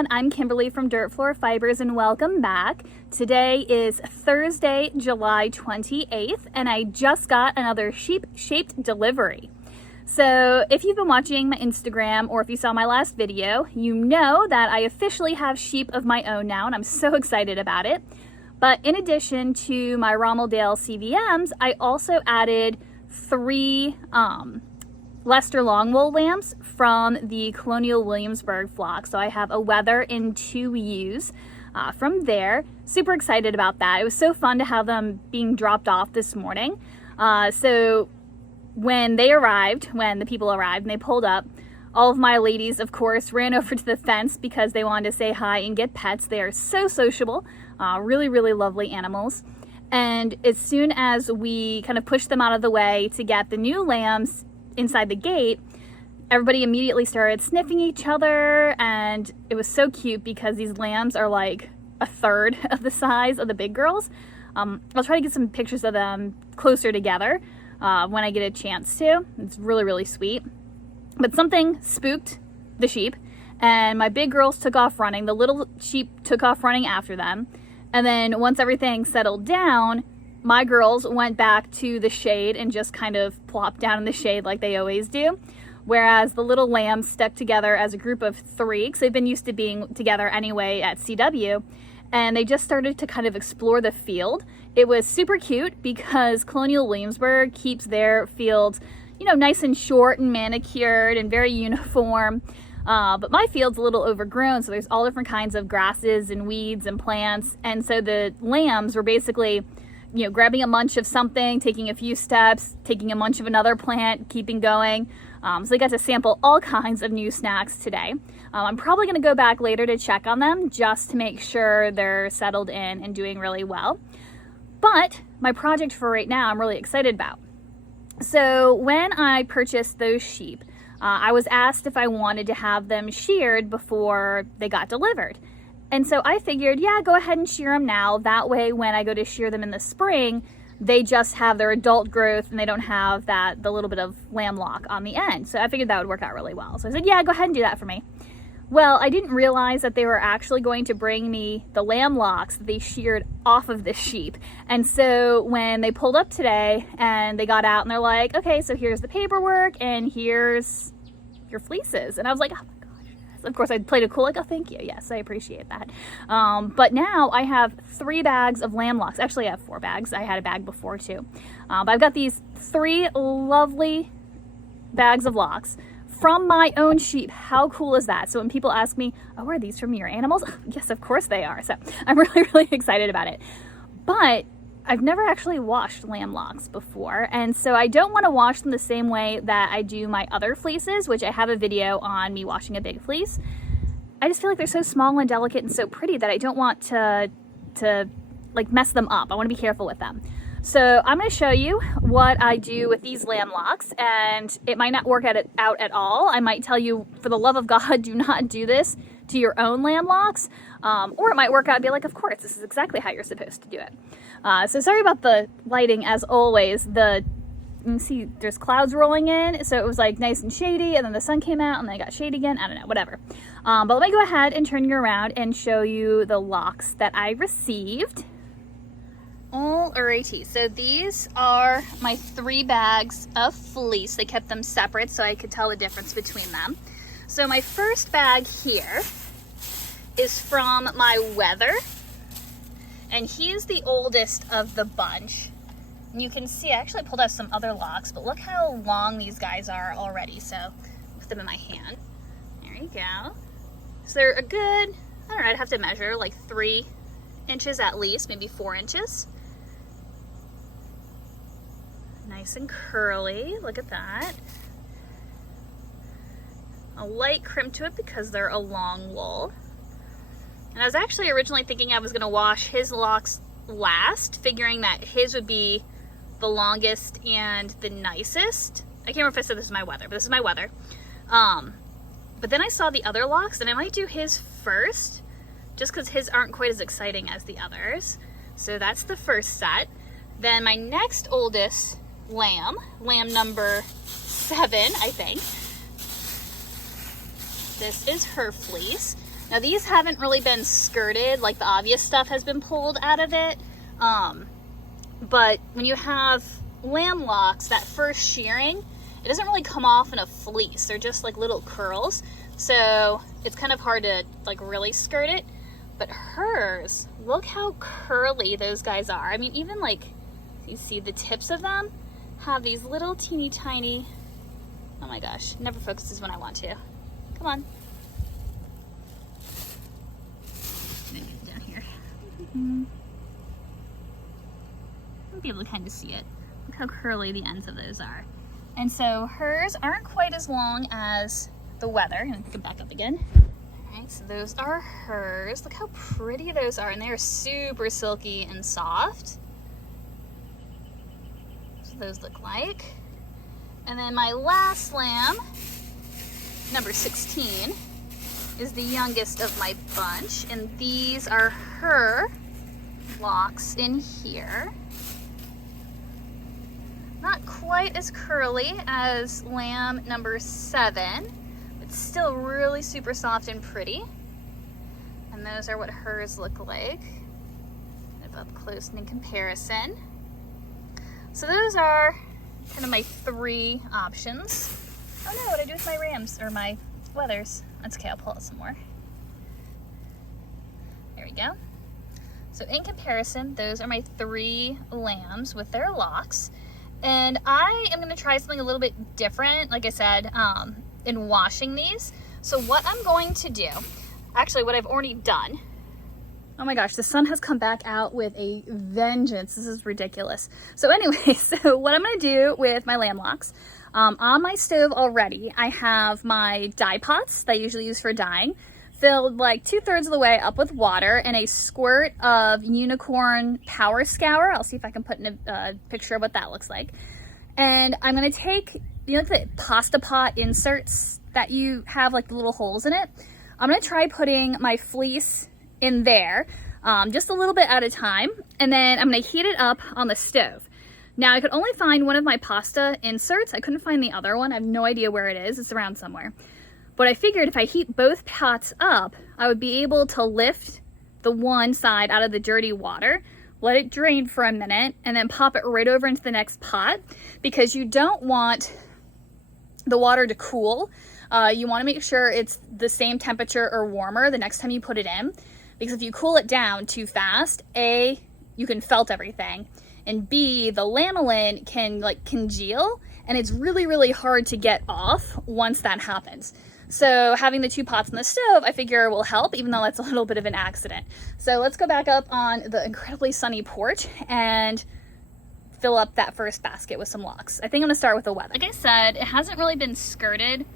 everyone, I'm Kimberly from Dirt Floor Fibers and welcome back. Today is Thursday, July 28th, and I just got another sheep-shaped delivery. So if you've been watching my Instagram or if you saw my last video, you know that I officially have sheep of my own now and I'm so excited about it. But in addition to my Rommeldale CVMs, I also added 3 Leicester long wool lambs from the Colonial Williamsburg flock. So I have a wether and 2 ewes from there. Super excited about that. It was so fun to have them being dropped off this morning. So when the people arrived and they pulled up, all of my ladies, of course, ran over to the fence because they wanted to say hi and get pets. They are so sociable, really, really lovely animals. And as soon as we kind of pushed them out of the way to get the new lambs inside the gate, everybody immediately started sniffing each other, and it was so cute because these lambs are like a third of the size of the big girls. I'll try to get some pictures of them closer together when I get a chance to. It's really, really sweet. But something spooked the sheep, and my big girls took off running. The little sheep took off running after them. And then once everything settled down, my girls went back to the shade and just kind of plopped down in the shade like they always do. Whereas the little lambs stuck together as a group of 3, because they've been used to being together anyway at CW, and they just started to kind of explore the field. It was super cute because Colonial Williamsburg keeps their fields, you know, nice and short and manicured and very uniform. But my field's a little overgrown, so there's all different kinds of grasses and weeds and plants. And so the lambs were basically, you know, grabbing a munch of something, taking a few steps, taking a munch of another plant, keeping going. So they got to sample all kinds of new snacks today. I'm probably going to go back later to check on them just to make sure they're settled in and doing really well. But my project for right now, I'm really excited about. So when I purchased those sheep, I was asked if I wanted to have them sheared before they got delivered. And so I figured, yeah, go ahead and shear them now. That way, when I go to shear them in the spring, they just have their adult growth and they don't have the little bit of lamb lock on the end. So I figured that would work out really well. So I said, yeah, go ahead and do that for me. Well, I didn't realize that they were actually going to bring me the lamb locks that they sheared off of this sheep. And so when they pulled up today and they got out and they're like, okay, so here's the paperwork and here's your fleeces. And I was like, oh my gosh. Of course, I played it cool, like, oh, thank you. Yes, I appreciate that. But now I have 3 bags of lamb locks. Actually, I have 4 bags. I had a bag before too. But I've got these 3 lovely bags of locks from my own sheep. How cool is that? So when people ask me, oh, are these from your animals? Yes, of course they are. So I'm really, really excited about it. But I've never actually washed lamb locks before, and so I don't want to wash them the same way that I do my other fleeces, which I have a video on me washing a big fleece. I just feel like they're so small and delicate and so pretty that I don't want to like mess them up. I want to be careful with them. So I'm going to show you what I do with these lamb locks, and it might not work out at all. I might tell you, for the love of God, do not do this to your own lamb locks, or it might work out and be like, of course, this is exactly how you're supposed to do it. So sorry about the lighting, as always. You can see there's clouds rolling in, so it was like nice and shady, and then the sun came out and then it got shady again. I don't know, whatever. But let me go ahead and turn you around and show you the locks that I received. Alrighty, so these are my 3 bags of fleece. They kept them separate so I could tell the difference between them. So my first bag here is from my wether, and he is the oldest of the bunch. And you can see, I actually pulled out some other locks, but look how long these guys are already. So I'll put them in my hand. There you go. So they're a good, I don't know, I'd have to measure like 3 inches at least, maybe 4 inches. Nice and curly, look at that. A light crimp to it because they're a long wool. And I was actually originally thinking I was going to wash his locks last, figuring that his would be the longest and the nicest. I can't remember if I said this is my wether, but this is my wether. But then I saw the other locks, and I might do his first, just because his aren't quite as exciting as the others. So that's the first set. Then my next oldest lamb number 7, I think. This is her fleece. Now these haven't really been skirted, like the obvious stuff has been pulled out of it. But when you have lamb locks, that first shearing, it doesn't really come off in a fleece. They're just like little curls. So it's kind of hard to like really skirt it. But hers, look how curly those guys are. I mean, even like, you see the tips of them have these little teeny tiny, oh my gosh, never focuses when I want to. Come on. Get it down here. You'll be able to kind of see it. Look how curly the ends of those are. And so hers aren't quite as long as the Weather. I'm gonna pick them back up again. All right, so those are hers. Look how pretty those are, and they are super silky and soft. So those look like. And then my last lamb, number 16, is the youngest of my bunch, and these are her locks in here. Not quite as curly as lamb number 7, but still really super soft and pretty. And those are what hers look like, kind of up close and in comparison. So those are kind of my 3 options. Oh no, what do I do with my rams, or my Weathers? That's okay, I'll pull out some more. There we go. So in comparison, those are my 3 lambs with their locks. And I am gonna try something a little bit different, like I said, in washing these. So what I'm going to do, actually what I've already done, oh my gosh, the sun has come back out with a vengeance. This is ridiculous. So anyway, so what I'm gonna do with my lamb locks, on my stove already, I have my dye pots that I usually use for dyeing, filled like 2/3 of the way up with water and a squirt of Unicorn Power Scour. I'll see if I can put in a picture of what that looks like. And I'm gonna take, you know, the pasta pot inserts that you have like the little holes in it. I'm gonna try putting my fleece in there, just a little bit at a time. And then I'm gonna heat it up on the stove. Now I could only find one of my pasta inserts. I couldn't find the other one. I have no idea where it is. It's around somewhere. But I figured if I heat both pots up, I would be able to lift the one side out of the dirty water, let it drain for a minute, and then pop it right over into the next pot, because you don't want the water to cool. You want to make sure it's the same temperature or warmer the next time you put it in, because if you cool it down too fast, A, you can felt everything, and B, the lanolin can like congeal, and it's really, really hard to get off once that happens. So having the 2 pots on the stove, I figure will help, even though that's a little bit of an accident. So let's go back up on the incredibly sunny porch and fill up that first basket with some locks. I think I'm gonna start with the Weather. Like I said, it hasn't really been skirted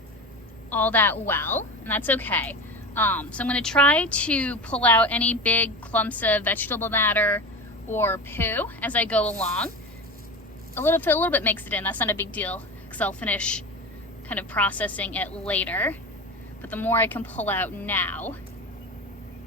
all that well, and that's okay. So I'm gonna try to pull out any big clumps of vegetable matter or poo as I go along. A little bit makes it in, that's not a big deal, because I'll finish kind of processing it later. But the more I can pull out now,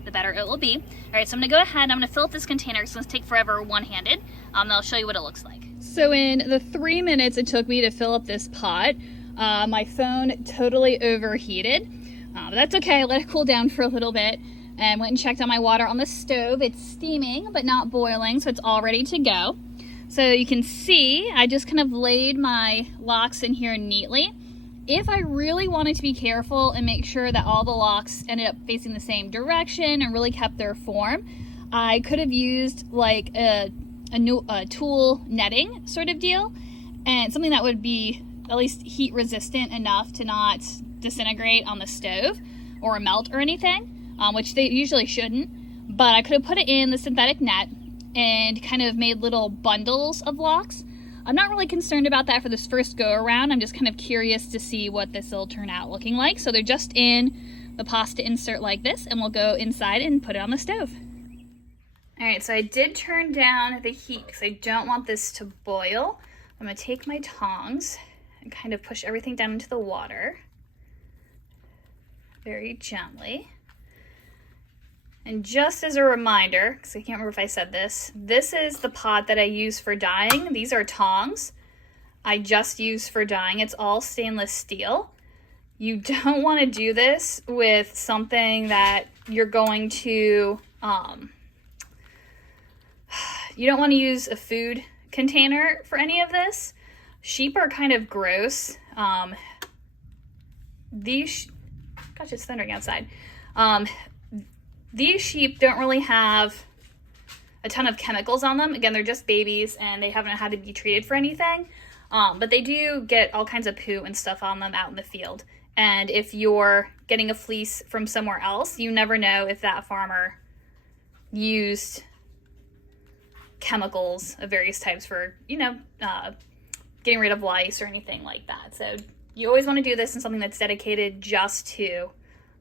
the better it will be. All right, so I'm gonna go ahead and I'm gonna fill up this container. It's gonna take forever one-handed. And I'll show you what it looks like. So in the 3 minutes it took me to fill up this pot, my phone totally overheated. But that's okay, I let it cool down for a little bit and went and checked on my water on the stove. It's steaming, but not boiling, so it's all ready to go. So you can see, I just kind of laid my locks in here neatly. If I really wanted to be careful and make sure that all the locks ended up facing the same direction and really kept their form, I could have used like a tulle netting sort of deal, and something that would be at least heat resistant enough to not disintegrate on the stove or melt or anything, which they usually shouldn't. But I could have put it in the synthetic net and kind of made little bundles of locks. I'm not really concerned about that for this first go around. I'm just kind of curious to see what this will turn out looking like. So they're just in the pasta insert like this, and we'll go inside and put it on the stove. All right, so I did turn down the heat because I don't want this to boil. I'm gonna take my tongs and kind of push everything down into the water very gently. And just as a reminder, because I can't remember if I said this, this is the pot that I use for dyeing. These are tongs I just use for dyeing. It's all stainless steel. You don't want to do this with something that you're going to, you don't want to use a food container for any of this. Sheep are kind of gross. Gosh, it's thundering outside. These sheep don't really have a ton of chemicals on them. Again, they're just babies and they haven't had to be treated for anything. But they do get all kinds of poo and stuff on them out in the field. And if you're getting a fleece from somewhere else, you never know if that farmer used chemicals of various types for, getting rid of lice or anything like that. So you always want to do this in something that's dedicated just to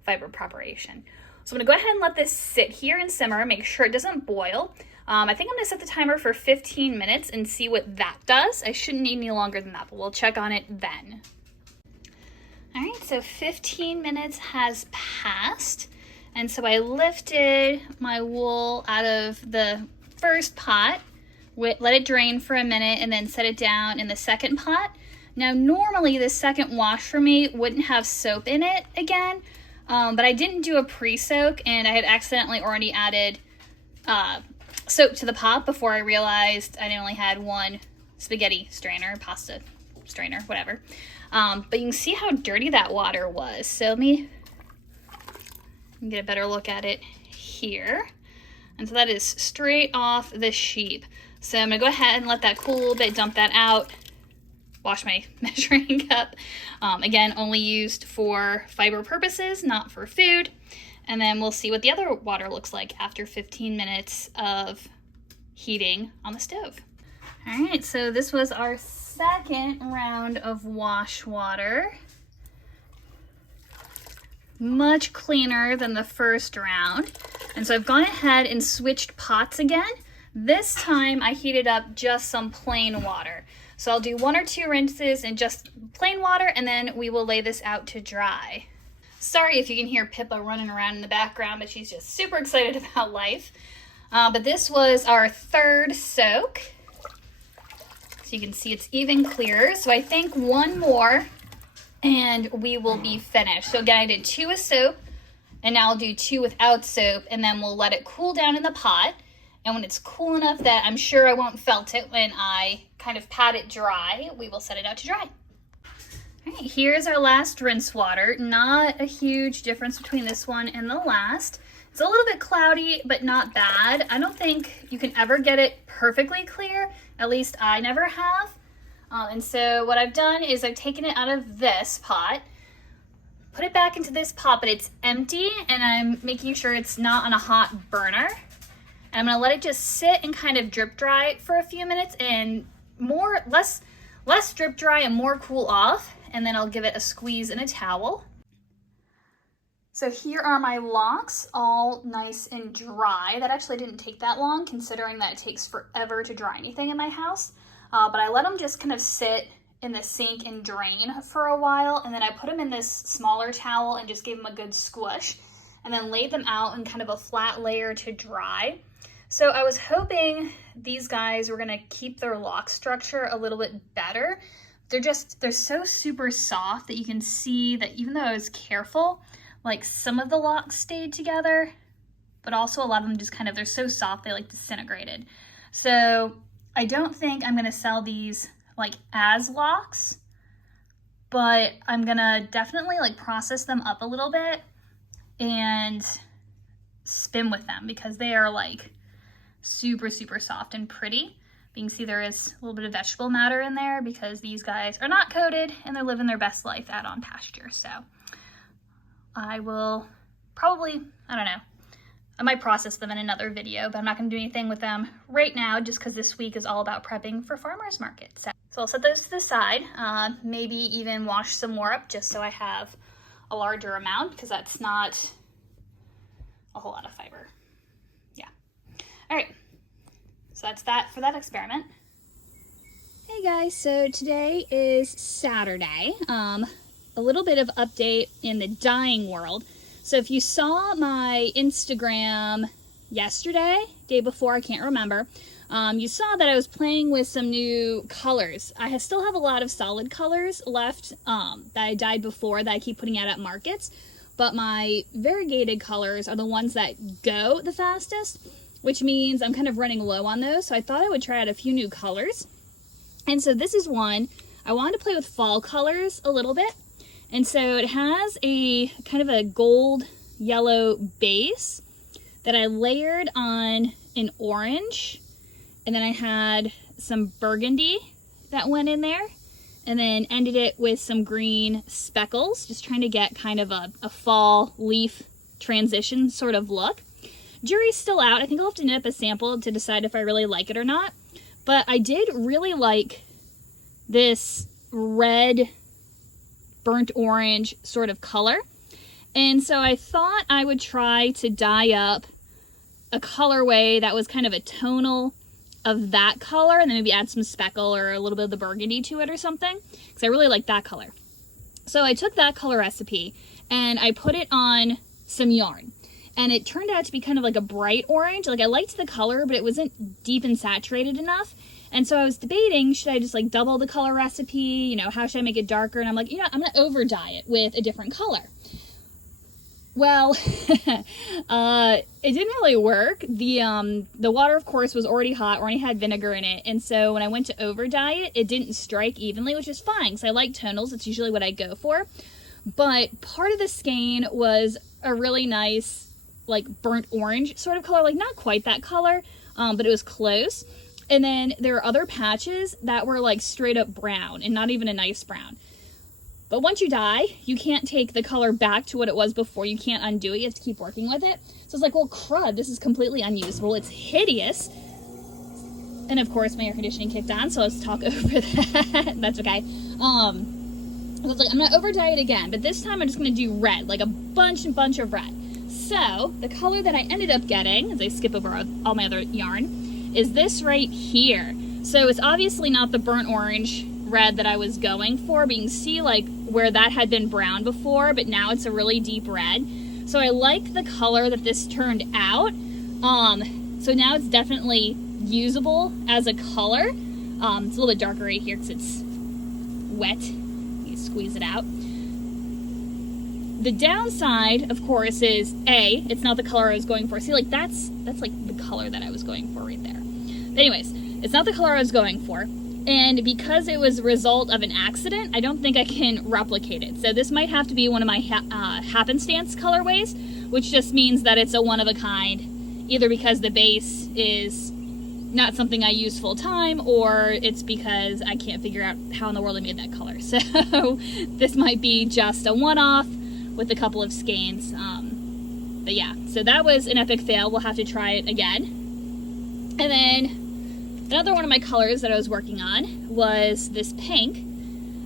fiber preparation. So I'm going to go ahead and let this sit here and simmer, make sure it doesn't boil. I think I'm going to set the timer for 15 minutes and see what that does. I shouldn't need any longer than that, but we'll check on it then. All right, so 15 minutes has passed. And so I lifted my wool out of the first pot, let it drain for a minute, and then set it down in the second pot. Now, normally the second wash for me wouldn't have soap in it again, but I didn't do a pre-soak, and I had accidentally already added soap to the pot before I realized I only had one spaghetti strainer, pasta strainer, whatever. But you can see how dirty that water was. So let me get a better look at it here. And so that is straight off the sheep. So I'm gonna go ahead and let that cool a little bit, dump that out, wash my measuring cup. Again, only used for fiber purposes, not for food. And then we'll see what the other water looks like after 15 minutes of heating on the stove. All right, so this was our second round of wash water. Much cleaner than the first round. And so I've gone ahead and switched pots again. This time I heated up just some plain water. So I'll do 1 or 2 rinses in just plain water, and then we will lay this out to dry. Sorry if you can hear Pippa running around in the background, but she's just super excited about life. But this was our third soak. So you can see it's even clearer. So I think 1 more and we will be finished. So again, I did 2 with soap, and now I'll do 2 without soap, and then we'll let it cool down in the pot. And when it's cool enough that I'm sure I won't felt it when I kind of pat it dry, we will set it out to dry. All right, here's our last rinse water. Not a huge difference between this one and the last. It's a little bit cloudy, but not bad. I don't think you can ever get it perfectly clear. At least I never have. And so what I've done is I've taken it out of this pot, put it back into this pot, but it's empty, and I'm making sure it's not on a hot burner. And I'm gonna let it just sit and kind of drip dry for a few minutes, and less drip dry and more cool off, and then I'll give it a squeeze in a towel. So here are my locks, all nice and dry. That actually didn't take that long, considering that it takes forever to dry anything in my house. But I let them just kind of sit in the sink and drain for a while, and then I put them in this smaller towel and just gave them a good squish, and then laid them out in kind of a flat layer to dry. So I was hoping these guys were gonna keep their lock structure a little bit better. They're so super soft that you can see that even though I was careful, like some of the locks stayed together, but also a lot of them just kind of, they're so soft they like disintegrated. So I don't think I'm gonna sell these like as locks, but I'm gonna definitely like process them up a little bit and spin with them because they are like super, super soft and pretty. But you can see there is a little bit of vegetable matter in there because these guys are not coated and they're living their best life out on pasture. So I will probably, I don't know, I might process them in another video, but I'm not gonna do anything with them right now just because this week is all about prepping for farmers market. So I'll set those to the side, maybe even wash some more up just so I have a larger amount because that's not a whole lot of fiber. Yeah. All right, so that's that for that experiment. Hey guys, so today is Saturday. A little bit of update in the dyeing world. So if you saw my Instagram yesterday, day before, I can't remember, You saw that I was playing with some new colors. I still have a lot of solid colors left that I dyed before that I keep putting out at markets, but my variegated colors are the ones that go the fastest, which means I'm kind of running low on those. So I thought I would try out a few new colors. And so this is one. I wanted to play with fall colors a little bit. And so it has a kind of a gold yellow base that I layered on an orange. And then I had some burgundy that went in there. And then ended it with some green speckles, just trying to get kind of a fall leaf transition sort of look. Jury's still out. I think I'll have to knit up a sample to decide if I really like it or not. But I did really like this red, burnt orange sort of color. And so I thought I would try to dye up a colorway that was kind of a tonal of that color, and then maybe add some speckle or a little bit of the burgundy to it or something, because I really like that color. So I took that color recipe and I put it on some yarn, and it turned out to be kind of like a bright orange. Like, I liked the color, but it wasn't deep and saturated enough. And so I was debating, should I just like double the color recipe? You know, how should I make it darker? And I'm like, you know, I'm gonna over dye it with a different color. Well, it didn't really work. The water, of course, was already hot, already had vinegar in it. And so when I went to over dye it, it didn't strike evenly, which is fine, because I like tonals. It's usually what I go for. But part of the skein was a really nice, like, burnt orange sort of color. Like, not quite that color, but it was close. And then there are other patches that were, like, straight up brown, and not even a nice brown. But once you dye, you can't take the color back to what it was before. You can't undo it. You have to keep working with it. So it's like, well, crud, this is completely unusable. It's hideous. And of course, my air conditioning kicked on, so let's talk over that. That's okay. I was like, I'm going to over dye it again, but this time I'm just going to do red, like a bunch of red. So the color that I ended up getting, as I skip over all my other yarn, is this right here. So it's obviously not the burnt orange red that I was going for, but you can see like where that had been brown before, but now it's a really deep red. So I like the color that this turned out. So now it's definitely usable as a color. It's a little bit darker right here because it's wet. You squeeze it out. The downside, of course, is it's not the color I was going for. See, like that's like the color that I was going for right there. But anyways, it's not the color I was going for. And because it was a result of an accident, I don't think I can replicate it. So this might have to be one of my happenstance colorways, which just means that it's a one-of-a-kind, either because the base is not something I use full-time, or it's because I can't figure out how in the world I made that color. So this might be just a one-off with a couple of skeins. But yeah, so that was an epic fail. We'll have to try it again. And then another one of my colors that I was working on was this pink.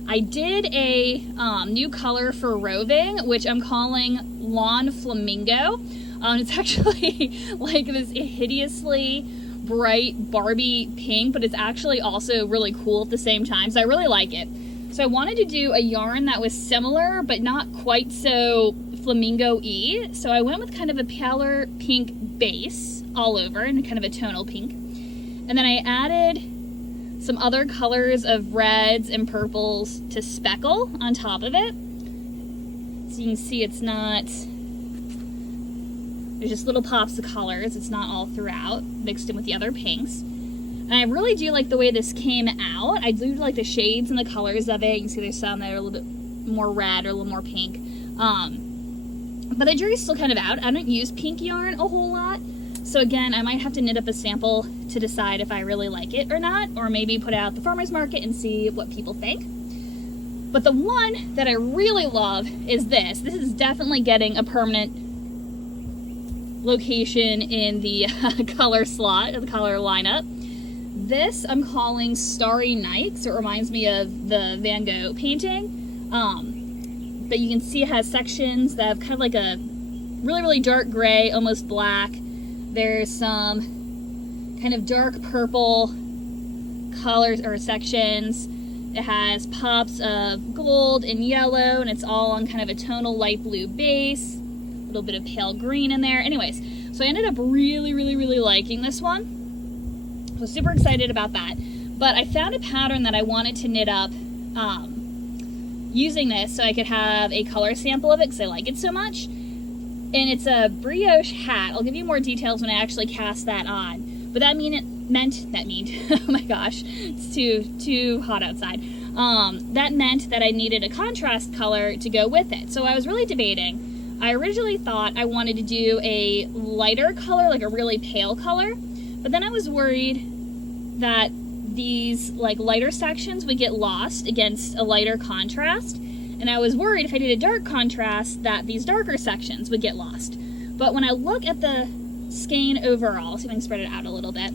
I did a new color for Roving, which I'm calling Lawn Flamingo. It's actually like this hideously bright Barbie pink, but it's actually also really cool at the same time, so I really like it. So I wanted to do a yarn that was similar, but not quite so flamingo-y. So I went with kind of a paler pink base all over, and kind of a tonal pink. And then I added some other colors of reds and purples to speckle on top of it. So you can see it's not, there's just little pops of colors. It's not all throughout, mixed in with the other pinks. And I really do like the way this came out. I do like the shades and the colors of it. You can see there's some that are a little bit more red or a little more pink. But the jury's still kind of out. I don't use pink yarn a whole lot. So again, I might have to knit up a sample to decide if I really like it or not, or maybe put it out at the farmer's market and see what people think. But the one that I really love is this. This is definitely getting a permanent location in the color slot, the color lineup. This I'm calling Starry Night, so it reminds me of the Van Gogh painting. But you can see it has sections that have kind of like a really, really dark gray, almost black. There's some kind of dark purple colors or sections. It has pops of gold and yellow, and it's all on kind of a tonal light blue base. A little bit of pale green in there. Anyways, so I ended up really, really, really liking this one was super excited about that. But I found a pattern that I wanted to knit up using this so I could have a color sample of it because I like it so much. And it's a brioche hat. I'll give you more details when I actually cast that on. But that meant, oh my gosh, it's too hot outside. That meant that I needed a contrast color to go with it. So I was really debating. I originally thought I wanted to do a lighter color, like a really pale color, but then I was worried that these like lighter sections would get lost against a lighter contrast, and I was worried if I did a dark contrast that these darker sections would get lost. But when I look at the skein overall, see if I can spread it out a little bit,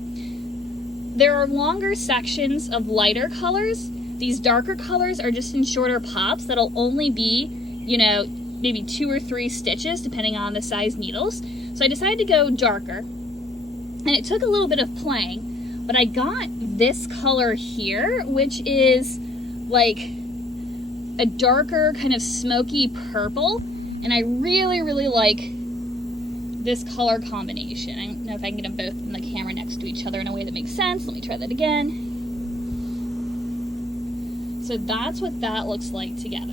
there are longer sections of lighter colors. These darker colors are just in shorter pops that'll only be, you know, maybe 2 or 3 stitches depending on the size needles. So I decided to go darker, and it took a little bit of playing, but I got this color here, which is like a darker kind of smoky purple, and I really like this color combination. I don't know if I can get them both in the camera next to each other in a way that makes sense. Let me try that again. So that's what that looks like together.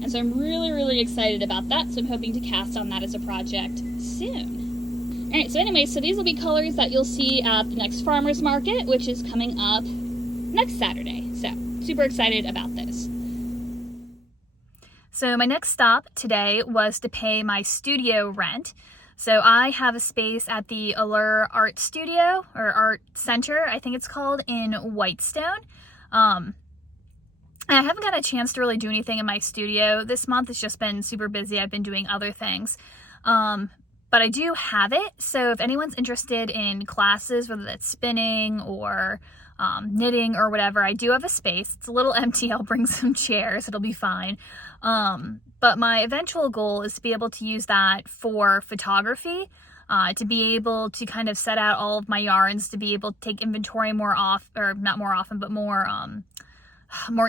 And so I'm really excited about that. So I'm hoping to cast on that as a project soon. All right, so anyway, so these will be colors that you'll see at the next farmer's market, which is coming up next Saturday. So super excited about this. So my next stop today was to pay my studio rent. So I have a space at the Allure Art Studio, or Art Center, I think it's called, in Whitestone. I haven't got a chance to really do anything in my studio this month. It's just been super busy. I've been doing other things. But I do have it. So if anyone's interested in classes, whether that's spinning or knitting or whatever, I do have a space. It's a little empty. I'll bring some chairs. It'll be fine. But my eventual goal is to be able to use that for photography, to be able to kind of set out all of my yarns, to be able to take inventory more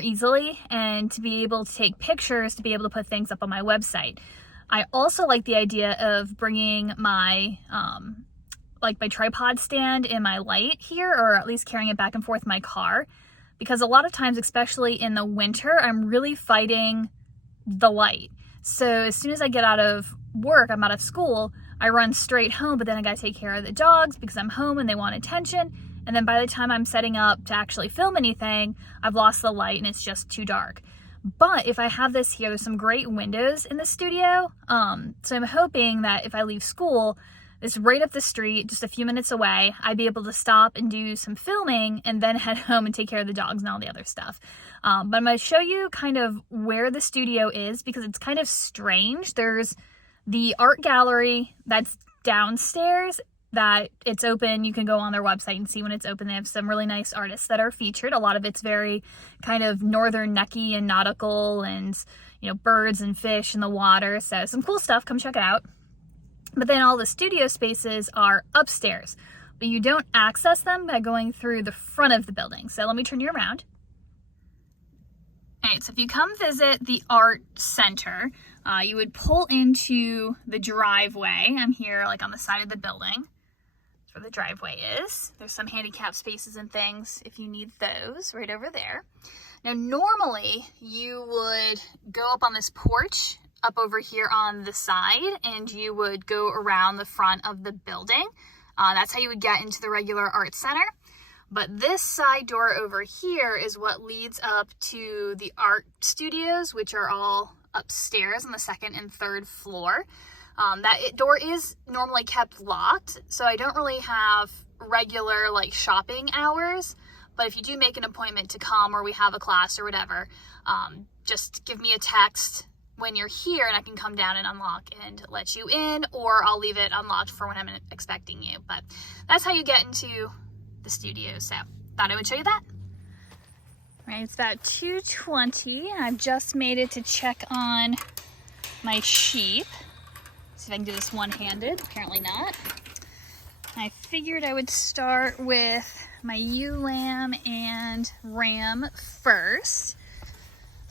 easily, and to be able to take pictures, to be able to put things up on my website. I also like the idea of bringing my my tripod stand and my light here, or at least carrying it back and forth in my car, because a lot of times, especially in the winter, I'm really fighting the light. So as soon as I get out of work, I'm out of school, I run straight home, but then I gotta take care of the dogs because I'm home and they want attention. And then by the time I'm setting up to actually film anything, I've lost the light and it's just too dark. But if I have this here, there's some great windows in the studio. So I'm hoping that if I leave school, it's right up the street, just a few minutes away, I'd be able to stop and do some filming and then head home and take care of the dogs and all the other stuff. But I'm going to show you kind of where the studio is because it's kind of strange. There's the art gallery that's downstairs, that it's open. You can go on their website and see when it's open. They have some really nice artists that are featured. A lot of it's very kind of northern necky and nautical, and birds and fish in the water. So some cool stuff. Come check it out. But then all the studio spaces are upstairs, but you don't access them by going through the front of the building. So let me turn you around. All right, so if you come visit the art center, you would pull into the driveway. I'm here on the side of the building. That's where the driveway is. There's some handicap spaces and things if you need those right over there. Now, normally you would go up on this porch up over here on the side, and you would go around the front of the building. That's how you would get into the regular art center. But this side door over here is what leads up to the art studios, which are all upstairs on the 2nd and 3rd floor. That door is normally kept locked, so I don't really have regular shopping hours. But if you do make an appointment to come, or we have a class or whatever, just give me a text when you're here and I can come down and unlock and let you in, or I'll leave it unlocked for when I'm expecting you. But that's how you get into the studio. So thought I would show you that. Right, it's about 2:20 and I've just made it to check on my sheep. See if I can do this one-handed. Apparently not. I figured I would start with my ewe lamb and ram first.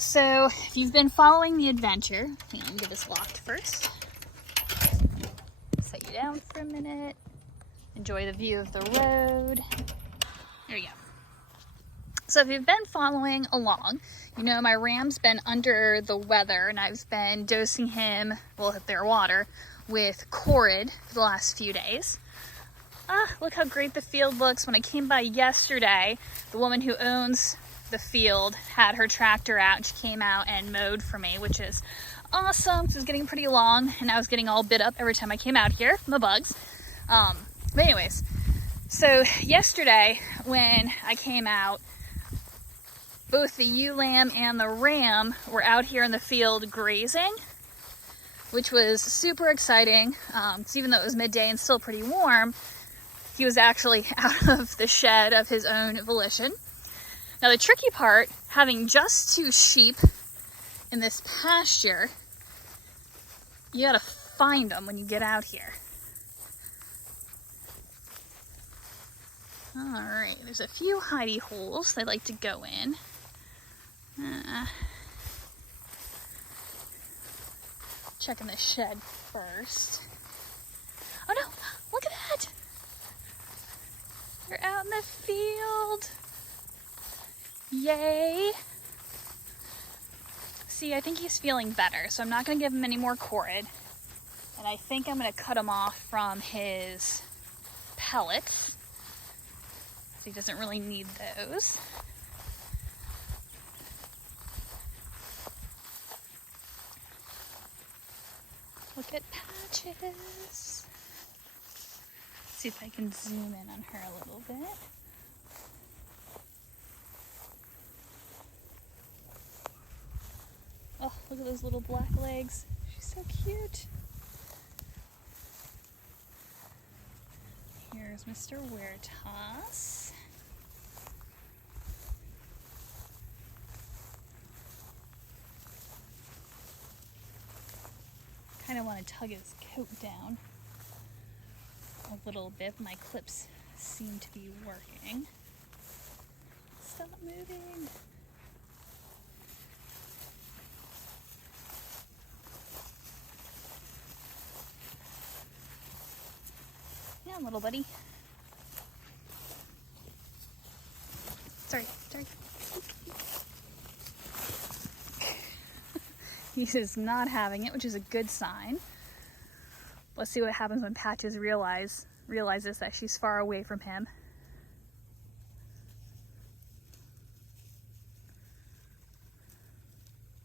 So if you've been following the adventure, hang on, get this locked first. Set you down for a minute. enjoy the view of the road. There you go. So if you've been following along, you know my ram's been under the weather and I've been dosing him, well, with their water, with Corid for the last few days. Look how great the field looks. When I came by yesterday, the woman who owns the field had her tractor out and she came out and mowed for me, which is awesome because it was getting pretty long and I was getting all bit up every time I came out here from the bugs. But anyways, so yesterday when I came out, both the ewe lamb and the ram were out here in the field grazing, which was super exciting. 'Cause even though it was midday and still pretty warm, he was actually out of the shed of his own volition. Now the tricky part, having just 2 sheep in this pasture, you gotta find them when you get out here. All right, there's a few hidey holes they like to go in. Checking the shed first. Oh no, look at that! They're out in the field. Yay! See, I think he's feeling better, so I'm not going to give him any more Corid. And I think I'm going to cut him off from his pellets. He doesn't really need those. Look at Patches. See if I can zoom in on her a little bit. Oh, look at those little black legs. She's so cute. Here's Mr. Weartoss. Kind of want to tug his coat down a little bit. My clips seem to be working. Stop moving. Yeah, little buddy. Sorry. He is not having it, which is a good sign. Let's see what happens when Patches realizes that she's far away from him.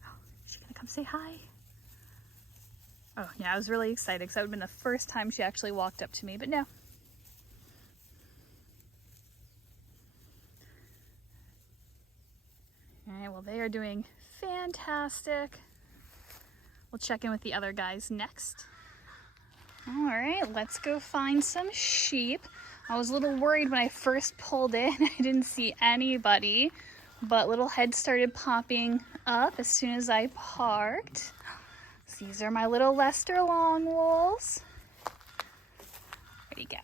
Oh, is she gonna come say hi? Oh yeah, I was really excited because that would have been the first time she actually walked up to me, but no. Alright, well they are doing fantastic. We'll check in with the other guys next. Alright, let's go find some sheep. I was a little worried when I first pulled in. I didn't see anybody, but little heads started popping up as soon as I parked. These are my little Leicester long wools. There you go.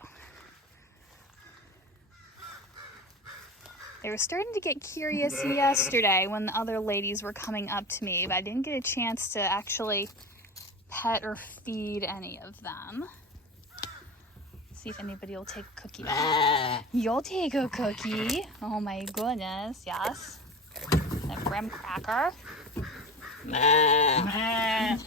They were starting to get curious yesterday when the other ladies were coming up to me, but I didn't get a chance to actually pet or feed any of them. See if anybody will take a cookie. You'll take a cookie. Oh my goodness, yes. A graham cracker. Yes.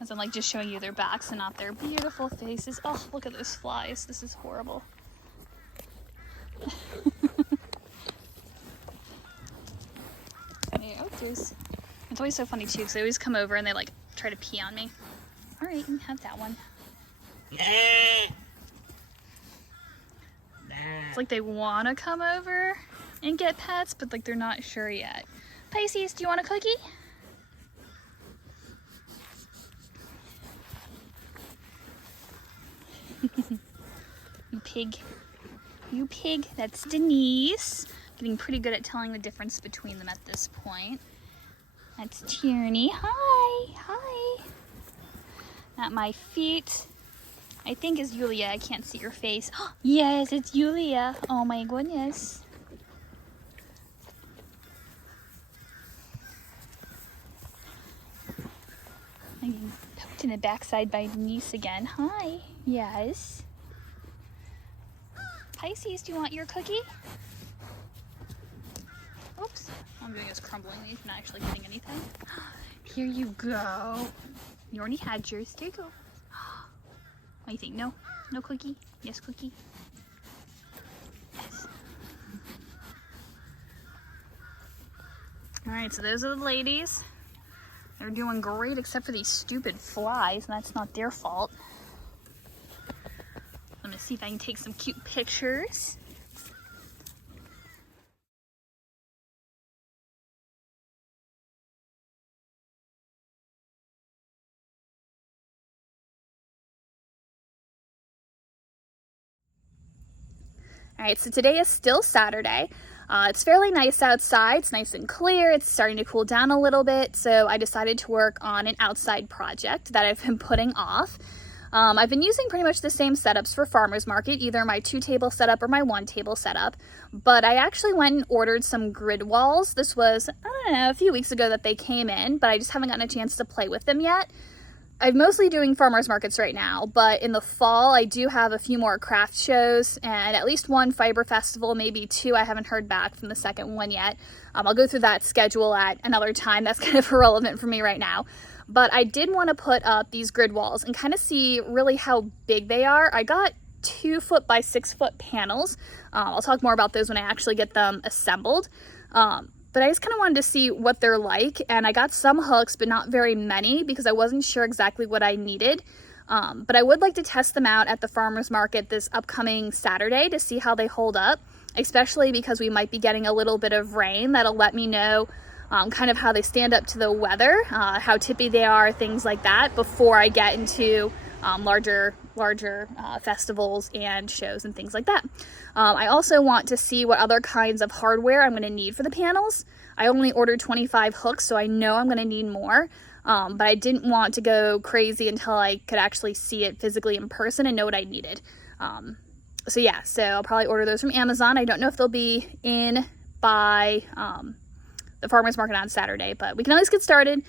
As I'm like just showing you their backs and not their beautiful faces. Oh, look at those flies. This is horrible. Oh, there's. It's always so funny too because they always come over and they like try to pee on me. All right, you can have that one. It's like they want to come over and get pets, but like they're not sure yet. Pisces, do you want a cookie? You pig. You pig. That's Denise. Getting pretty good at telling the difference between them at this point. That's Tierney. Hi. Hi. At my feet, I think is Yulia. I can't see your face. Yes, it's Yulia. Oh my goodness. I can Poked in the backside by Denise again. Hi. Yes. Pisces, do you want your cookie? Oops. All I'm doing is crumbling these, not actually getting anything. Here you go. You already had yours. There you go. What do you think? No? No cookie? Yes, cookie? Yes. Alright, so those are the ladies. They're doing great except for these stupid flies, and that's not their fault. I'm gonna see if I can take some cute pictures. All right, so today is still Saturday. It's fairly nice outside. It's nice and clear. It's starting to cool down a little bit, so I decided to work on an outside project that I've been putting off. I've been using pretty much the same setups for farmer's market, either my 2-table setup or my 1-table setup, but I actually went and ordered some grid walls. This was, I don't know, a few weeks ago that they came in, but I just haven't gotten a chance to play with them yet. I'm mostly doing farmers markets right now, but in the fall I do have a few more craft shows and at least one fiber festival, maybe 2. I haven't heard back from the second one yet. I'll go through that schedule at another time. That's kind of irrelevant for me right now. But I did want to put up these grid walls and kind of see really how big they are. I got 2 foot by 6 foot panels. I'll talk more about those when I actually get them assembled. But I just kind of wanted to see what they're like, and I got some hooks, but not very many because I wasn't sure exactly what I needed. But I would like to test them out at the farmer's market this upcoming Saturday to see how they hold up, especially because we might be getting a little bit of rain. That'll let me know kind of how they stand up to the weather, how tippy they are, things like that, before I get into larger festivals and shows and things like that. I also want to see what other kinds of hardware I'm going to need for the panels. I only ordered 25 hooks, so I know I'm going to need more, but I didn't want to go crazy until I could actually see it physically in person and know what I needed. So yeah, so I'll probably order those from Amazon. I don't know if they'll be in by the farmer's market on Saturday, but we can at least get started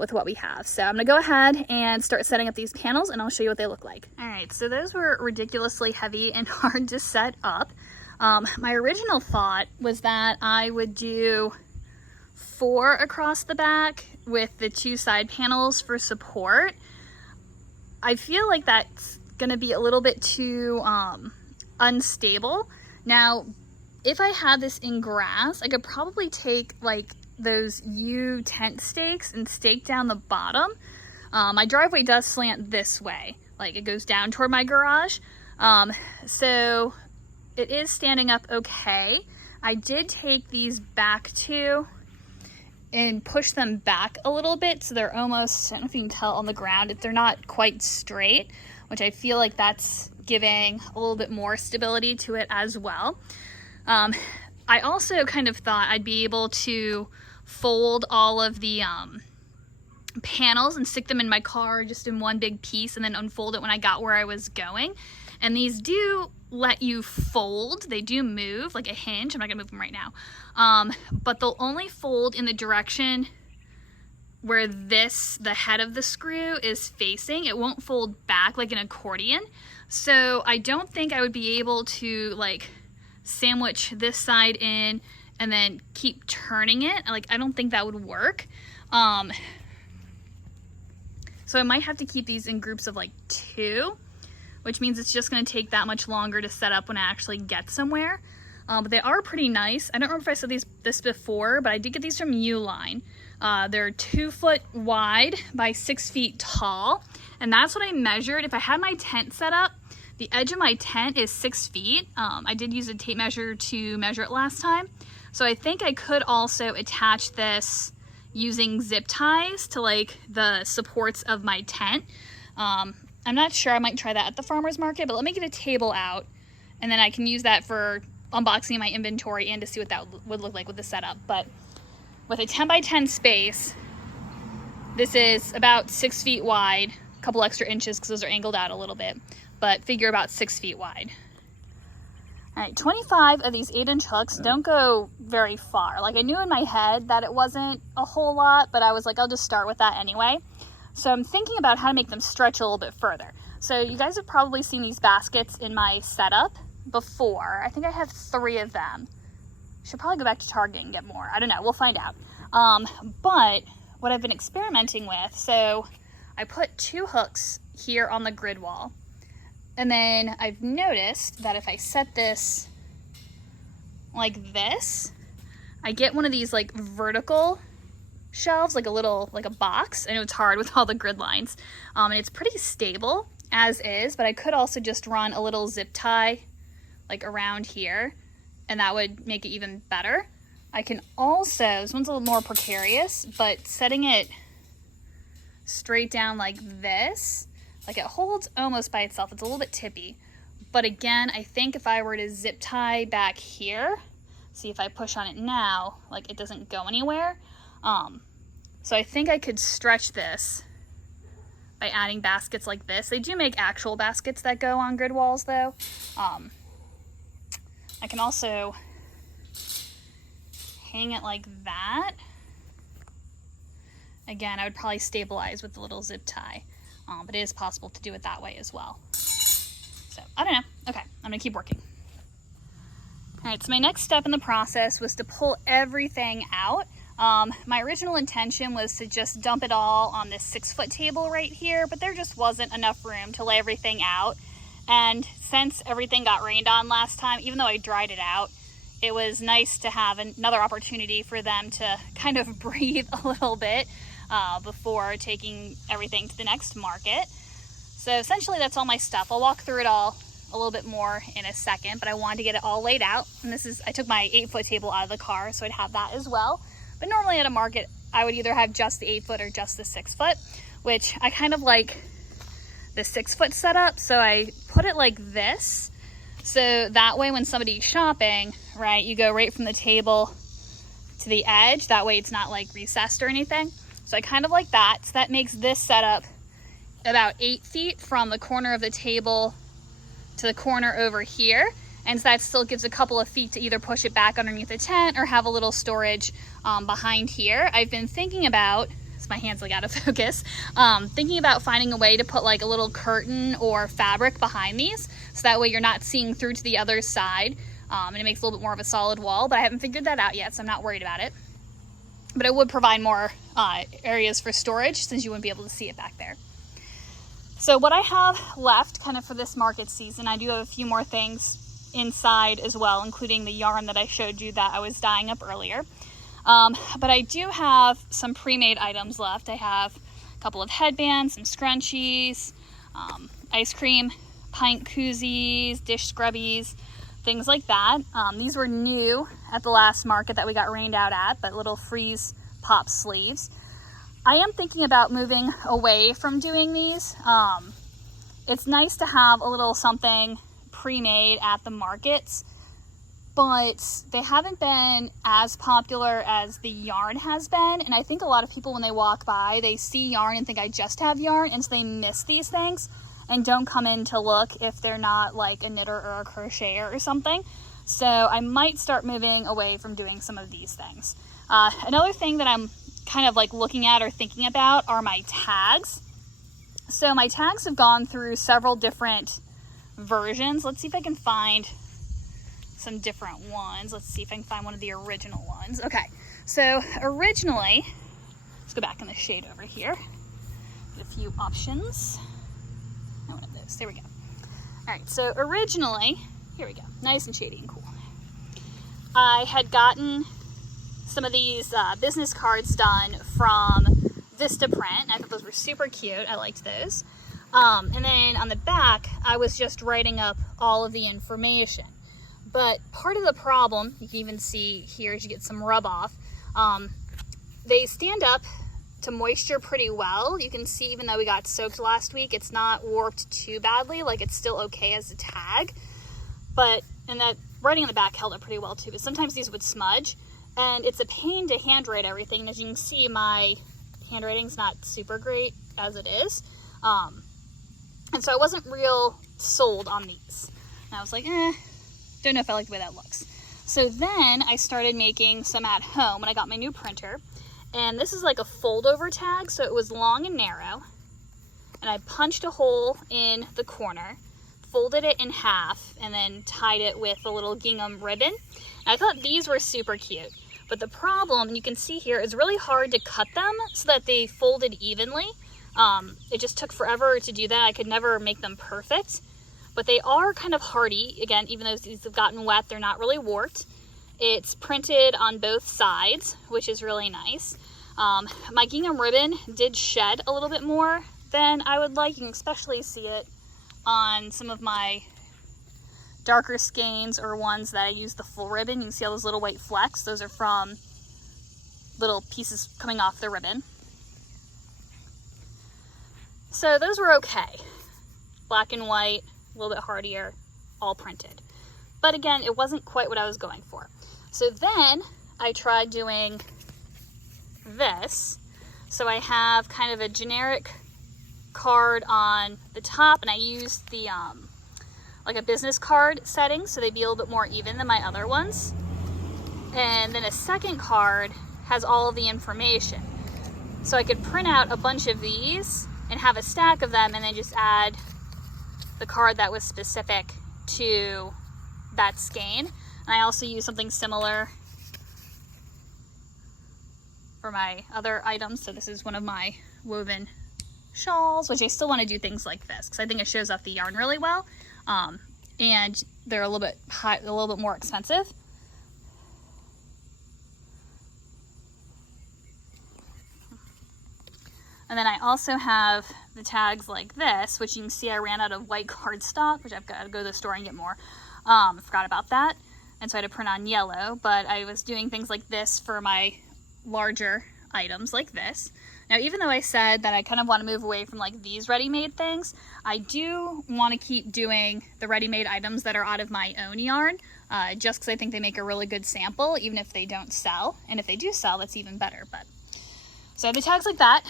with what we have. So I'm gonna go ahead and start setting up these panels and I'll show you what they look like. All right, so those were ridiculously heavy and hard to set up. My original thought was that I would do 4 across the back with the 2 side panels for support. I feel like that's gonna be a little bit too unstable. Now, if I had this in grass, I could probably take like those U tent stakes and stake down the bottom. My driveway does slant this way, like it goes down toward my garage. So it is standing up okay. I did take these back 2 and push them back a little bit so they're almost, I don't know if you can tell on the ground, if they're not quite straight, which I feel like that's giving a little bit more stability to it as well. I also kind of thought I'd be able to fold all of the panels and stick them in my car just in one big piece and then unfold it when I got where I was going. And these do let you fold. They do move like a hinge. I'm not gonna move them right now. But they'll only fold in the direction where the head of the screw is facing. It won't fold back like an accordion. So I don't think I would be able to like sandwich this side in and then keep turning it. Like, I don't think that would work. So I might have to keep these in groups of like 2, which means it's just going to take that much longer to set up when I actually get somewhere. But they are pretty nice. I don't remember if I said this before, but I did get these from Uline. They're 2 foot wide by 6 feet tall, and that's what I measured. If I had my tent set up, the edge of my tent is 6 feet. I did use a tape measure to measure it last time. So I think I could also attach this using zip ties to like the supports of my tent. I'm not sure, I might try that at the farmer's market, but let me get a table out and then I can use that for unboxing my inventory and to see what that would look like with the setup. But with a 10 by 10 space, this is about 6 feet wide, a couple extra inches because those are angled out a little bit, but figure about 6 feet wide. All right, 25 of these 8-inch hooks don't go very far. Like, I knew in my head that it wasn't a whole lot, but I was like, I'll just start with that anyway. So I'm thinking about how to make them stretch a little bit further. So you guys have probably seen these baskets in my setup before. I think I have 3 of them. Should probably go back to Target and get more. I don't know, we'll find out. But what I've been experimenting with, so I put 2 hooks here on the grid wall. And then I've noticed that if I set this like this, I get one of these like vertical shelves, like a box. I know it's hard with all the grid lines. And it's pretty stable as is, but I could also just run a little zip tie like around here, and that would make it even better. I can also, this one's a little more precarious, but setting it straight down like this, like it holds almost by itself. It's a little bit tippy, but again, I think if I were to zip tie back here, see if I push on it now, like it doesn't go anywhere. So I think I could stretch this by adding baskets like this. They do make actual baskets that go on grid walls though. I can also hang it like that. Again, I would probably stabilize with the little zip tie, but it is possible to do it that way as well. So I don't know. Okay, I'm gonna keep working. All right, so my next step in the process was to pull everything out. My original intention was to just dump it all on this 6-foot table right here, but there just wasn't enough room to lay everything out. And since everything got rained on last time, even though I dried it out, it was nice to have another opportunity for them to kind of breathe a little bit before taking everything to the next market. So essentially that's all my stuff. I'll walk through it all a little bit more in a second, but I wanted to get it all laid out. And I took my 8-foot table out of the car, so I'd have that as well. But normally at a market, I would either have just the 8-foot or just the 6-foot, which I kind of like the 6-foot setup. So I put it like this. So that way when somebody's shopping, right, you go right from the table to the edge. That way it's not like recessed or anything. So I kind of like that. So that makes this setup about 8 feet from the corner of the table to the corner over here. And so that still gives a couple of feet to either push it back underneath the tent or have a little storage behind here. I've been thinking about, so my hand's like out of focus, thinking about finding a way to put like a little curtain or fabric behind these. So that way you're not seeing through to the other side, and it makes a little bit more of a solid wall, but I haven't figured that out yet, so I'm not worried about it. But it would provide more areas for storage since you wouldn't be able to see it back there. So what I have left kind of for this market season, I do have a few more things inside as well, including the yarn that I showed you that I was dyeing up earlier. But I do have some pre-made items left. I have a couple of headbands, some scrunchies, ice cream, pint koozies, dish scrubbies, things like that. These were new at the last market that we got rained out at, but little freeze pop sleeves. I am thinking about moving away from doing these. It's nice to have a little something pre-made at the markets, but they haven't been as popular as the yarn has been. And I think a lot of people, when they walk by, they see yarn and think I just have yarn, and so they miss these things and don't come in to look if they're not like a knitter or a crocheter or something. So I might start moving away from doing some of these things. Another thing that I'm kind of like looking at or thinking about are my tags. So my tags have gone through several different versions. Let's see if I can find some different ones. Let's see if I can find one of the original ones. Okay, so originally, let's go back in the shade over here. Get a few options. One of those. There we go. All right, so originally, here we go. Nice and shady and cool. I had gotten some of these business cards done from Vistaprint. I thought those were super cute. I liked those. And then on the back, I was just writing up all of the information. But part of the problem, you can even see here as you get some rub off, they stand up to moisture pretty well. You can see even though we got soaked last week, it's not warped too badly. Like it's still okay as a tag. And that writing on the back held up pretty well too, but sometimes these would smudge. And it's a pain to handwrite everything. And as you can see, my handwriting's not super great as it is. And so I wasn't real sold on these. And I was like, don't know if I like the way that looks. So then I started making some at home when I got my new printer. And this is like a fold over tag, so it was long and narrow. And I punched a hole in the corner, folded it in half, and then tied it with a little gingham ribbon. And I thought these were super cute. But the problem, you can see here, is really hard to cut them so that they folded evenly. It just took forever to do that. I could never make them perfect. But they are kind of hardy. Again, even though these have gotten wet, they're not really warped. It's printed on both sides, which is really nice. My gingham ribbon did shed a little bit more than I would like. You can especially see it on some of my darker skeins or ones that I use the full ribbon. You can see all those little white flecks. Those are from little pieces coming off the ribbon. So those were okay. Black and white, a little bit hardier, all printed. But again, it wasn't quite what I was going for. So then I tried doing this. So I have kind of a generic card on the top, and I used the like a business card setting, so they'd be a little bit more even than my other ones. And then a second card has all of the information. So I could print out a bunch of these and have a stack of them and then just add the card that was specific to that skein. And I also use something similar for my other items. So this is one of my woven shawls, which I still want to do things like this because I think it shows off the yarn really well. And they're a little bit high, a little bit more expensive. And then I also have the tags like this, which you can see I ran out of white cardstock, which I've got to go to the store and get more. I forgot about that. And so I had to print on yellow, but I was doing things like this for my larger items like this. Now, even though I said that I kind of want to move away from like these ready-made things, I do want to keep doing the ready-made items that are out of my own yarn, just because I think they make a really good sample, even if they don't sell. And if they do sell, that's even better. But so I have the tags like that.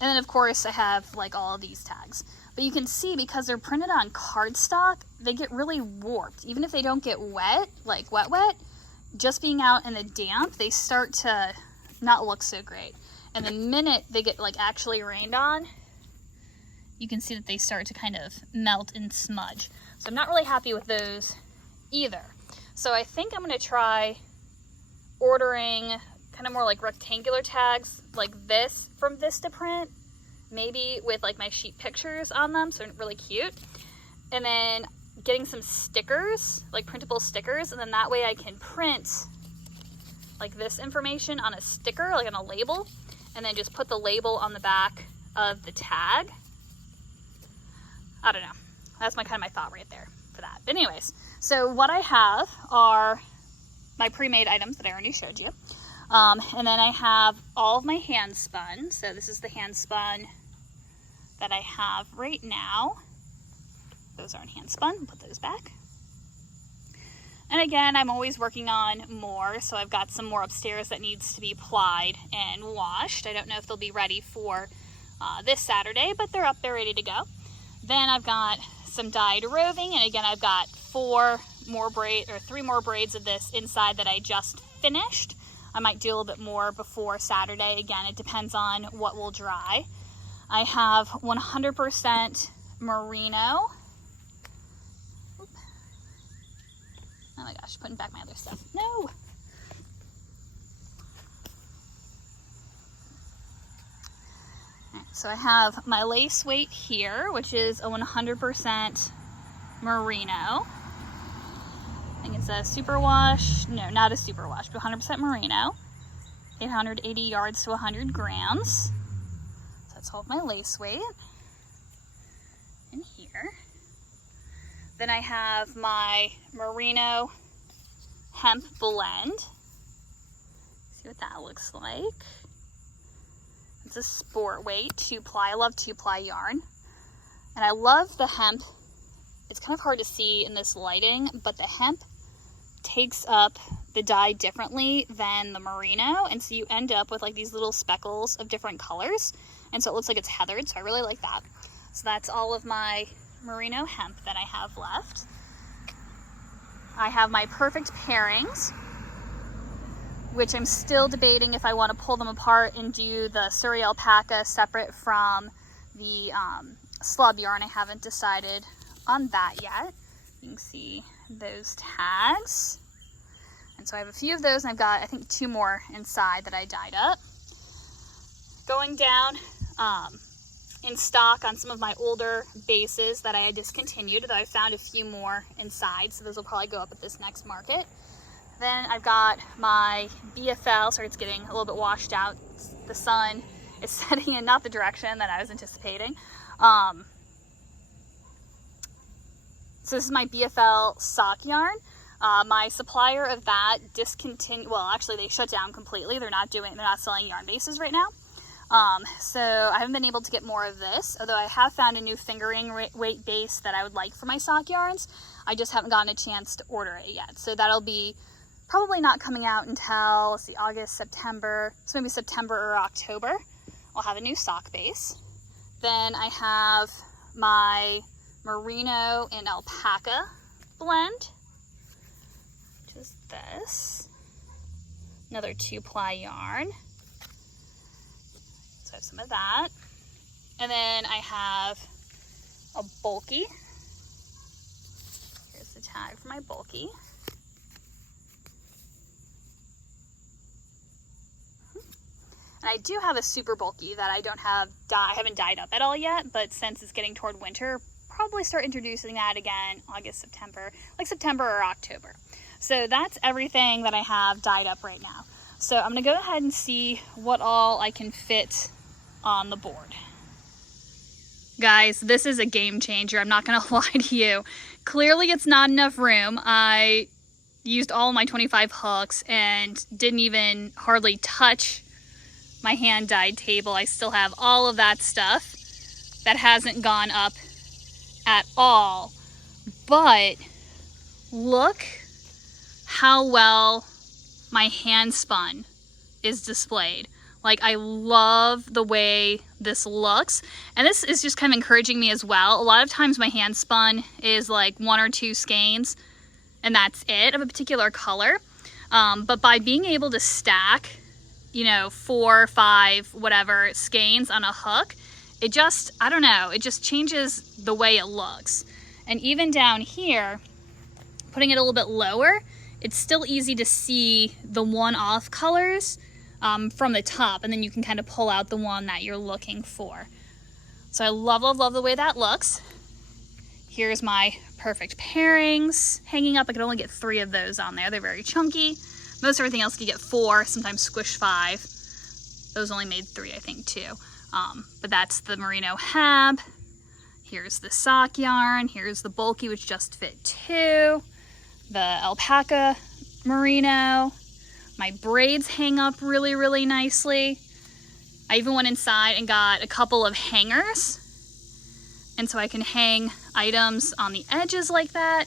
And then of course I have like all of these tags. But you can see because they're printed on cardstock, they get really warped. Even if they don't get wet, like wet, just being out in the damp, they start to not look so great. And the minute they get like actually rained on, you can see that they start to kind of melt and smudge. So I'm not really happy with those either. So I think I'm gonna try ordering kind of more like rectangular tags like this from Vistaprint, maybe with like my sheet pictures on them, so really cute. And then getting some stickers, like printable stickers, and then that way I can print like this information on a sticker, like on a label, and then just put the label on the back of the tag. I don't know. That's my thought right there for that. But anyways, so what I have are my pre-made items that I already showed you. And then I have all of my hand spun. So this is the hand spun that I have right now. Those aren't hand spun, put those back. And again, I'm always working on more. So I've got some more upstairs that needs to be plied and washed. I don't know if they'll be ready for this Saturday, but they're up there ready to go. Then I've got some dyed roving. And again, I've got 3 more braids of this inside that I just finished. I might do a little bit more before Saturday. Again, it depends on what will dry. I have 100% merino. Oop. Oh my gosh, putting back my other stuff. No! So I have my lace weight here, which is a 100% merino. I think it's a superwash. No, not a superwash, but 100% merino. 880 yards to 100 grams. So that's all of my lace weight in here. Then I have my merino hemp blend. See what that looks like. It's a sport weight, 2-ply. I love 2-ply yarn. And I love the hemp. It's kind of hard to see in this lighting, but the hemp takes up the dye differently than the merino, and so you end up with like these little speckles of different colors, and so it looks like it's heathered, so I really like that. So that's all of my merino hemp that I have left. I have my perfect pairings, which I'm still debating if I want to pull them apart and do the Surrey alpaca separate from the slub yarn. I haven't decided on that yet. You can see those tags. And so I have a few of those, and I've got, I think, 2 more inside that I dyed up. Going down in stock on some of my older bases that I had discontinued, though I found a few more inside, so those will probably go up at this next market. Then I've got my BFL, sorry, it's getting a little bit washed out. The sun is setting in not the direction that I was anticipating. So this is my Bfl Sock Yarn. My supplier of that discontinued, well, actually they shut down completely. They're not selling yarn bases right now. So I haven't been able to get more of this, although I have found a new fingering weight base that I would like for my sock yarns. I just haven't gotten a chance to order it yet. So that'll be probably not coming out until, let's see, August, September, so maybe September or October. I'll have a new sock base. Then I have my Merino and alpaca blend, which is this. Another 2-ply yarn. So I have some of that. And then I have a bulky. Here's the tag for my bulky. And I do have a super bulky that I haven't dyed up at all yet, but since it's getting toward winter, probably start introducing that again August, September, like September or October. So that's everything that I have dyed up right now. So I'm gonna go ahead and see what all I can fit on the board. Guys, this is a game changer. I'm not gonna lie to you. Clearly it's not enough room. I used all my 25 hooks and didn't even hardly touch my hand dyed table. I still have all of that stuff that hasn't gone up at all. But look how well my hand spun is displayed. Like, I love the way this looks. And this is just kind of encouraging me as well. A lot of times my hand spun is like 1 or 2 skeins and that's it, of a particular color. But by being able to stack, you know, 4 or 5, whatever, skeins on a hook, it just, I don't know, it just changes the way it looks. And even down here, putting it a little bit lower, it's still easy to see the one-off colors from the top, and then you can kind of pull out the one that you're looking for. So I love, love, love the way that looks. Here's my perfect pairings hanging up. I could only get 3 of those on there. They're very chunky. Most everything else could get 4, sometimes squish 5. Those only made 3, I think, too. But that's the Merino Hemp. Here's the sock yarn. Here's the bulky, which just fit 2. The alpaca merino. My braids hang up really, really nicely. I even went inside and got a couple of hangers. And so I can hang items on the edges like that.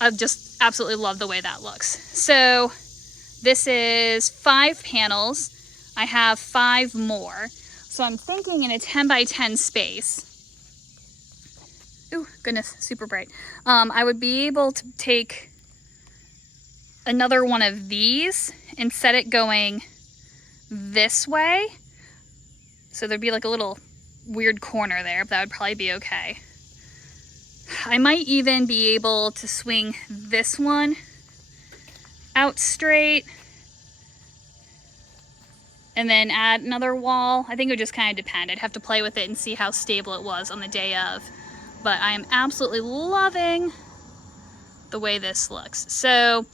I just absolutely love the way that looks. So this is 5 panels. I have 5 more. So I'm thinking in a 10 by 10 space. Ooh, goodness, super bright. I would be able to take another one of these and set it going this way. So there'd be like a little weird corner there, but that would probably be okay. I might even be able to swing this one out straight and then add another wall. I think it would just kind of depend. I'd have to play with it and see how stable it was on the day of. But I am absolutely loving the way this looks. So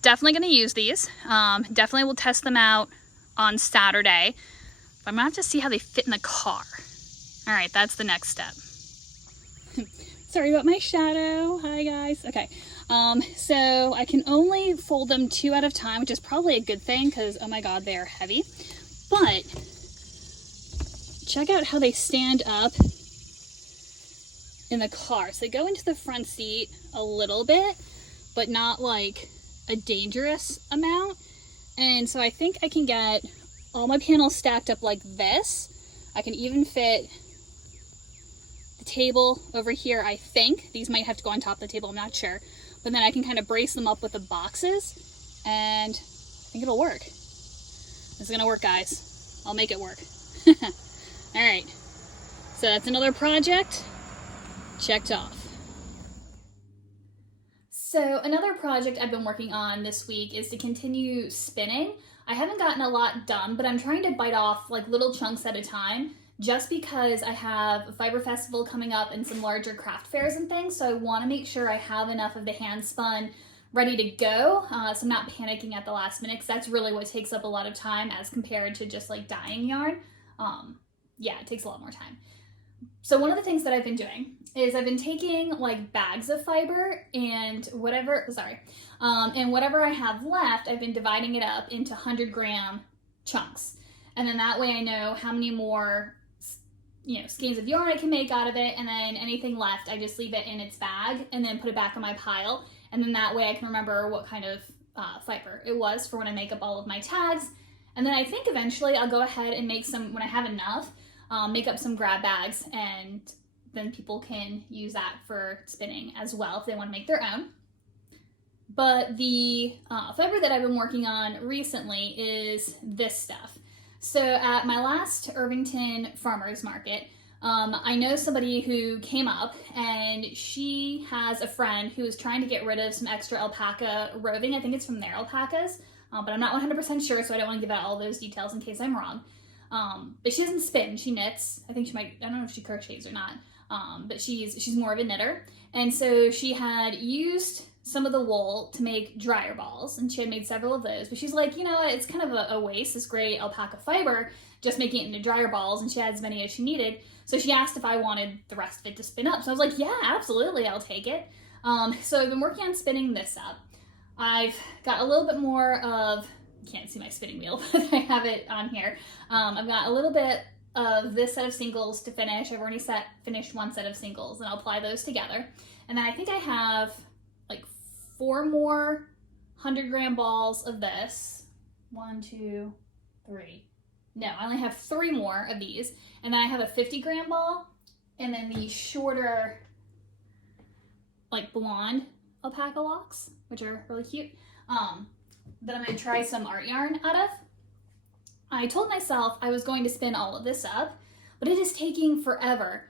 definitely going to use these. Definitely will test them out on Saturday. But I'm going to have to see how they fit in the car. All right, that's the next step. Sorry about my shadow. Hi, guys. Okay. So I can only fold them 2 at a time, which is probably a good thing because, oh my God, they are heavy. But check out how they stand up in the car. So they go into the front seat a little bit, but not like a dangerous amount. And so I think I can get all my panels stacked up like this. I can even fit the table over here, I think. These might have to go on top of the table, I'm not sure. But then I can kind of brace them up with the boxes and I think it'll work. It's gonna work, guys. I'll make it work. All right, so that's another project checked off. So another project I've been working on this week is to continue spinning. I haven't gotten a lot done, but I'm trying to bite off like little chunks at a time, just because I have a fiber festival coming up and some larger craft fairs and things. So I want to make sure I have enough of the hand spun ready to go, so I'm not panicking at the last minute, because that's really what takes up a lot of time as compared to just like dyeing yarn. Yeah, it takes a lot more time. So one of the things that I've been doing is I've been taking like bags of fiber and whatever I have left, I've been dividing it up into 100-gram chunks. And then that way I know how many more, skeins of yarn I can make out of it, and then anything left, I just leave it in its bag and then put it back in my pile. And then that way I can remember what kind of fiber it was for when I make up all of my tags. And then I think eventually I'll go ahead and make some, when I have enough, make up some grab bags, and then people can use that for spinning as well if they want to make their own. But the fiber that I've been working on recently is this stuff. So at my last Irvington farmers market, I know somebody who came up, and she has a friend who is trying to get rid of some extra alpaca roving. I think it's from their alpacas, but I'm not 100% sure, so I don't want to give out all those details in case I'm wrong. But she doesn't spin, she knits. I think she might, I don't know if she crochets or not, but she's more of a knitter. And so she had used some of the wool to make dryer balls, and she had made several of those, but she's like, it's kind of a waste, this great alpaca fiber, just making it into dryer balls, and she had as many as she needed. So she asked if I wanted the rest of it to spin up. So I was like, yeah, absolutely, I'll take it. So I've been working on spinning this up. I've got a little bit more of, you can't see my spinning wheel, but I have it on here. I've got a little bit of this set of singles to finish. I've already finished one set of singles, and I'll apply those together. And then I think I have like 4 more 100-gram balls of this. 1, 2, 3. No, I only have 3 more of these. And then I have a 50-gram ball, and then the shorter, like blonde alpaca locks, which are really cute. That I'm gonna try some art yarn out of. I told myself I was going to spin all of this up, but it is taking forever.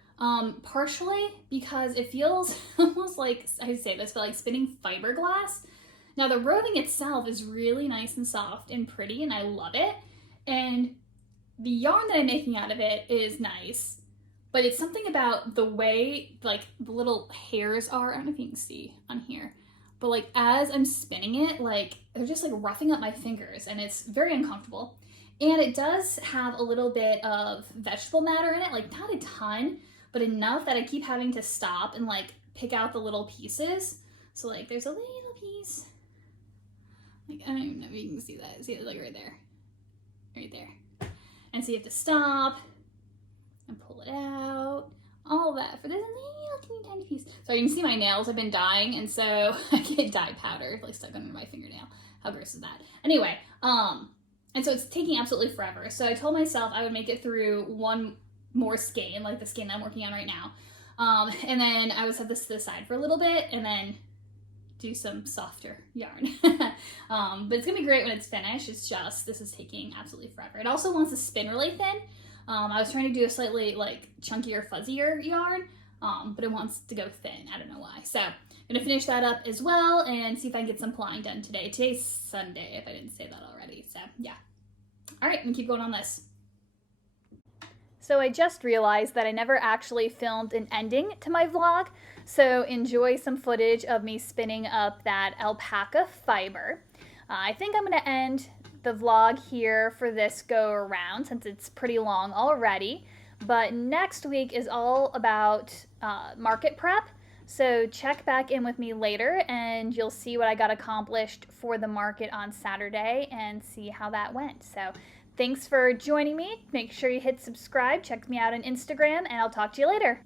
Partially because it feels almost like, I say this, but like spinning fiberglass. Now the roving itself is really nice and soft and pretty, and I love it. And the yarn that I'm making out of it is nice, but it's something about the way like the little hairs are. I don't know if you can see on here, but like as I'm spinning it, like they're just like roughing up my fingers, and it's very uncomfortable. And it does have a little bit of vegetable matter in it, like not a ton, but enough that I keep having to stop and like pick out the little pieces. So like there's a little piece, like I don't even know if you can see that. See it like right there, right there. And so you have to stop and pull it out, all that for this little tiny piece. So you can see my nails have been dyeing, and so I get dye powder like stuck under my fingernail. How gross is that? Anyway, and so it's taking absolutely forever. So I told myself I would make it through one more skein, like the skein that I'm working on right now. And then I would set this to the side for a little bit, and then do some softer yarn. But it's gonna be great when it's finished. It's just, this is taking absolutely forever. It also wants to spin really thin. I was trying to do a slightly like chunkier, fuzzier yarn, but it wants to go thin. I don't know why. So I'm gonna finish that up as well and see if I can get some plying done today. Today's Sunday, if I didn't say that already. So yeah. All right, I'm gonna keep going on this. So I just realized that I never actually filmed an ending to my vlog, so enjoy some footage of me spinning up that alpaca fiber. I think I'm going to end the vlog here for this go around since it's pretty long already, but next week is all about market prep, so check back in with me later and you'll see what I got accomplished for the market on Saturday and see how that went. So thanks for joining me. Make sure you hit subscribe, check me out on Instagram, and I'll talk to you later.